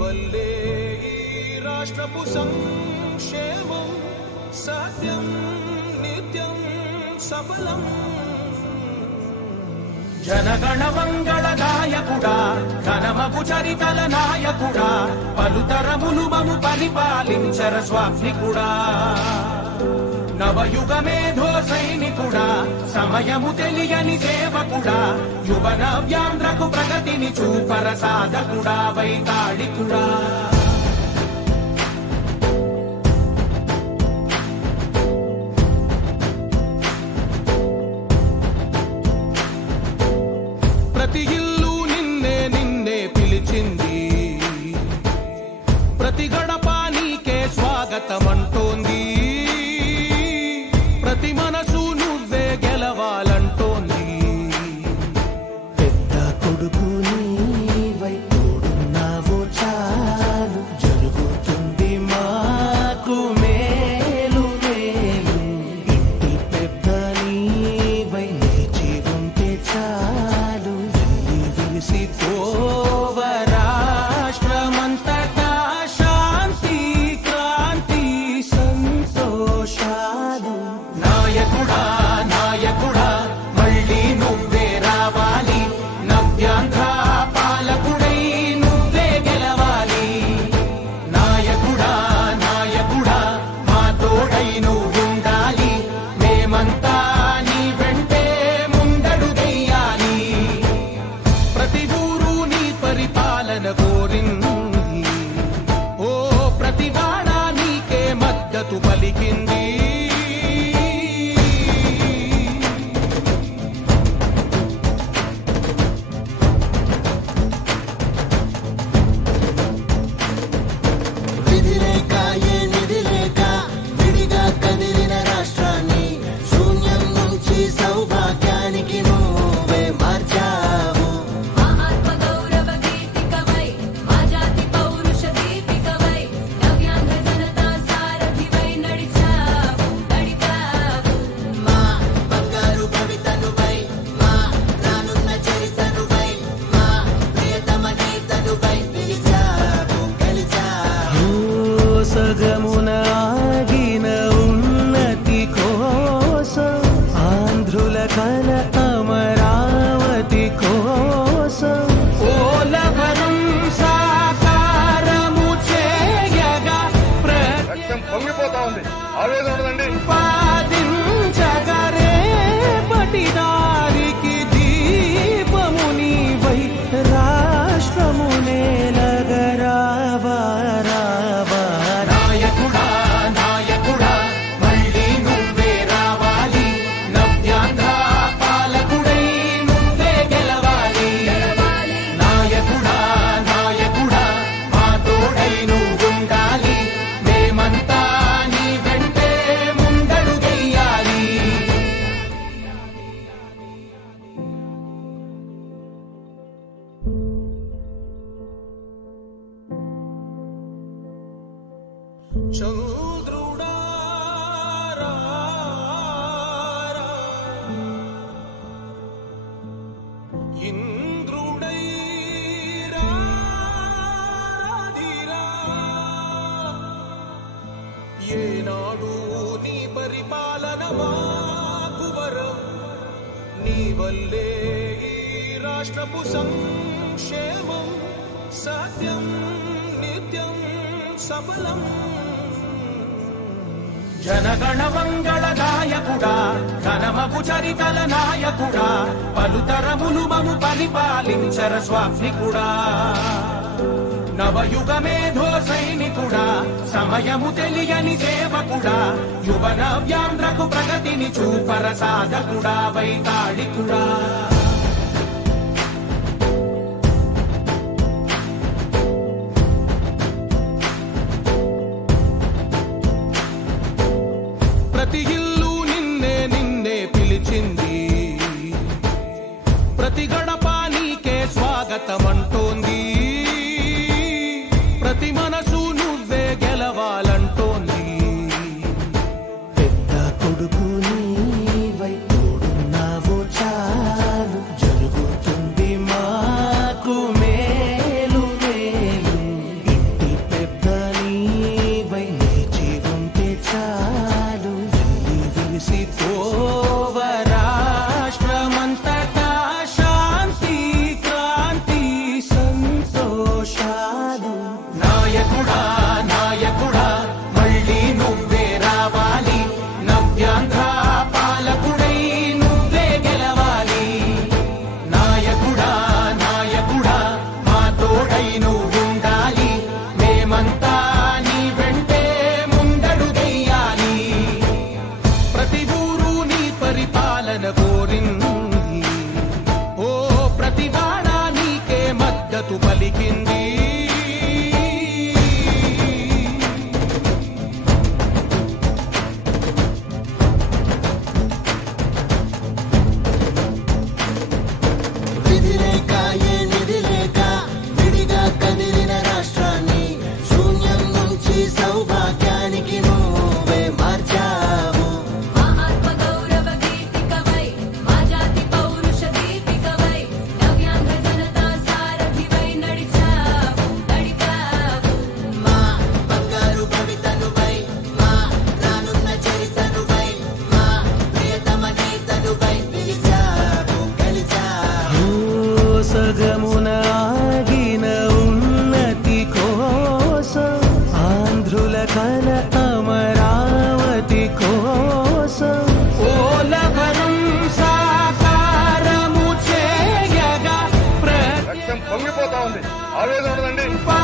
వల్లే ఈ రాష్ట్రపు సంక్షేమం సత్యం నిత్యం సఫలం. జనగణ మంగళ నాయకుడా, ఘనమగు చరితల నాయకుడా, పలుతరములు మము పరిపాలించర స్వామికుడా. నవయుగ మేధో సైనికుడా, సమయము తెలియని సేవకుడా, యువన వ్యాంధ్రకు ప్రగతిని చూపర సాధకుడా, వైతాళికుడా. ప్రతి ఇల్లు నిన్నే నిన్నే పిలిచింది, ప్రతి గడప నీకే స్వాగతమంటోంది, ప్రతి మనసు నువ్వే గెలవాలంటోంది. పెద్ద కొడుకు నీవై తోడున్నావు చాలు, జరుగుతుంది మాకు మేలు మేలు. ఇంటి పెద్ద నీవై నిలిచి ఉంటే చాలు, వెలిసి పోవ రాష్ట్రమంతటా శాంతి క్రాంతి సంతోషాలు. నాయకుడా నాయకుడా మళ్ళీ నువ్వే రావాలి, నవ్యాంధ్ర పాలకుడై నువ్వే గెలవాలి. నాయకుడా నాయకుడా మా తోడై నువ్వుండాలి, మేమంతా నీ వెంటే ముందడుగెయ్యాలి. ప్రతి ఊరు నీ పరిపాలన కోరింది, ఓ ప్రతి వాడ నీకే మద్దతు పలికింది. విధి లేక ఏ నిధి లేక విడిగా కదిలిన రాష్ట్రాన్ని శూన్యం నుంచి సౌభాగ్యానికి నువ్వే మార్చావు. మా ఆత్మ గౌరవ గీతికవై, మా జాతి పౌరుష దీపికవై, నవ్యాంధ్ర జనతా సారథివై నడిచావు నడిపావు. మా బంగారు భవితనువై, మా రానున్న చరితనువై, మా ప్రియతమ నేతనువై పిలిచావు గెలిచావు. సగమున ఆగిన ఉన్నతి కోసం, ఆంధ్రుల కల అమరావతి కోసం, పోలవరం సాకారము చేయగా రక్తం పొంగిపోతా ఉంది, ఆవేదన ఉండదండి. ప్రతిపాదించగరే పటిదారికి దీపము నీవై రాష్ట్రము నేలగరావా రావా. నాయకుడా నాయకుడా మళ్ళీ నువ్వే రావాలి, నవ్యాంధ్ర పాలకుడై నువ్వే గెలవాలి. నాయకుడా నాయకుడా మా తోడై నువ్వుండాలి, మేమంతా నీ వెంటే ముందడుగెయ్యాలి. చంద్రుడా రా రా, ఇంద్రుడై రాధిరా. ఏనాడు నీ పరిపాలన మాకు వరం, నీ వల్లే ఈ రాష్ట్రపు సంక్షేమం సత్యం నిత్యం సఫలం. జనగణ మంగళ నాయకుడా, ఘనమగు చరితల నాయకుడా, పలుతరములు మము పరిపాలించర స్వామికుడా. నవయుగ మేధో సైనికుడా, సమయము తెలియని సేవకుడా, యువన వ్యాంధ్రకు ప్రగతిని చూపర సాధకుడా, వైతాళికుడా. ప్రతి ఇల్లు నిన్నే నిన్నే పిలిచింది, ప్రతి గడప నీకే స్వాగతమంటోంది, ప్రతి మనసు నువ్వే గెలవాలంటోంది. పెద్ద కొడుకు నీవై తోడున్నావు చాలు, జరుగుతుంది మాకు మేలు మేలు. మద్దతు పలికింది. విధి లేక ఏ నిధి లేక విడిగా కదిలిన రాష్ట్రాన్ని శూన్యం నుంచి సౌభాగ్యానికి నువ్వే మార్చావు. మా ఆత్మ గౌరవ గీతికవై మా జాతి పౌరుష దీపికవై నవ్యాంగ జనతా సారథివై నడిచావు నడిపావు మా బంగారు భవితనువై మా రానున్న చరితనువై మా ప్రియతమ నేతనువై పిలిచావు గెలిచావు. సగమున ఆగిన ఉన్నతి కోసం ఆంధ్రుల కల అమరావతి కోసం ఓలవరం సాకారము చేయగా రక్తం పొంగిపోతా ఉంది ఆవేదన ఉండదండి. ప్రతిపా